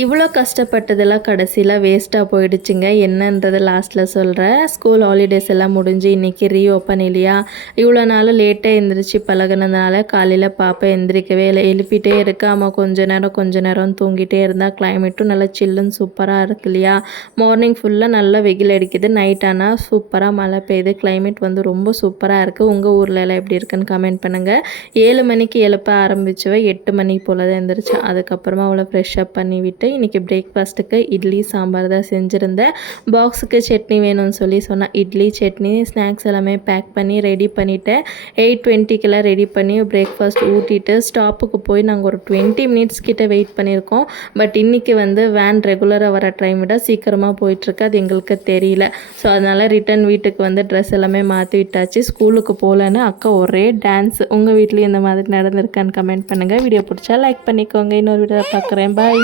இவ்வளோ கஷ்டப்பட்டதெல்லாம் கடைசியில் வேஸ்ட்டாக போயிடுச்சுங்க. என்னன்றது லாஸ்ட்டில் சொல்கிறேன். ஸ்கூல் ஹாலிடேஸ் எல்லாம் முடிஞ்சு இன்றைக்கி ரீஓப்பன் இல்லையா, இவ்வளோ நாள் லேட்டாக எழுந்திரிச்சு பழகுனதுனால காலையில் பாப்பா எந்திரிக்கவே இல்லை. எழுப்பிட்டே இருக்கா, அம்மா கொஞ்ச நேரம் தூங்கிட்டே இருந்தால். கிளைமேட்டும் நல்லா சில்லுன்னு சூப்பராக இருக்கு இல்லையா. மார்னிங் ஃபுல்லாக நல்லா வெயில் அடிக்குது, நைட் ஆனால் சூப்பராக மழை பெய்யுது. கிளைமேட் வந்து ரொம்ப சூப்பராக இருக்குது. உங்கள் ஊரில் எல்லாம் எப்படி இருக்குன்னு கமெண்ட் பண்ணுங்கள். 7 மணிக்கு எழுப்ப ஆரம்பிச்சுவ 8 மணி போல் தான் எழுந்திரிச்சேன். அதுக்கப்புறமா அவளை ஃப்ரெஷ்அப் பண்ணி விட்டு இன்றைக்கி பிரேக்ஃபாஸ்ட்டுக்கு இட்லி சாம்பார் தான் செஞ்சுருந்தேன். பாக்ஸுக்கு சட்னி வேணும்னு சொன்னேன். இட்லி சட்னி ஸ்நாக்ஸ் எல்லாமே பேக் பண்ணி ரெடி பண்ணிவிட்டேன். 8:20 ரெடி பண்ணி பிரேக்ஃபாஸ்ட் ஊட்டிட்டு ஸ்டாப்புக்கு போய் நாங்கள் ஒரு 20 மினிட்ஸ் கிட்ட வெயிட் பண்ணியிருக்கோம். பட் இன்றைக்கி வந்து வேன் ரெகுலராக வர டைம் விட சீக்கிரமாக போயிட்டுருக்கு, அது எங்களுக்கு தெரியல. ஸோ அதனால் ரிட்டன் வீட்டுக்கு வந்து ட்ரெஸ் எல்லாமே மாற்றி விட்டாச்சு. ஸ்கூலுக்கு போகலன்னு அக்கா ஒரே டான்ஸ். உங்கள் வீட்லேயும் இந்த மாதிரி நடந்திருக்கான்னு கமெண்ட் பண்ணுங்கள். வீடியோ பிடிச்சா லைக் பண்ணிக்கோங்க. இன்னொரு வீடியோ பார்க்குறேன். பாய்.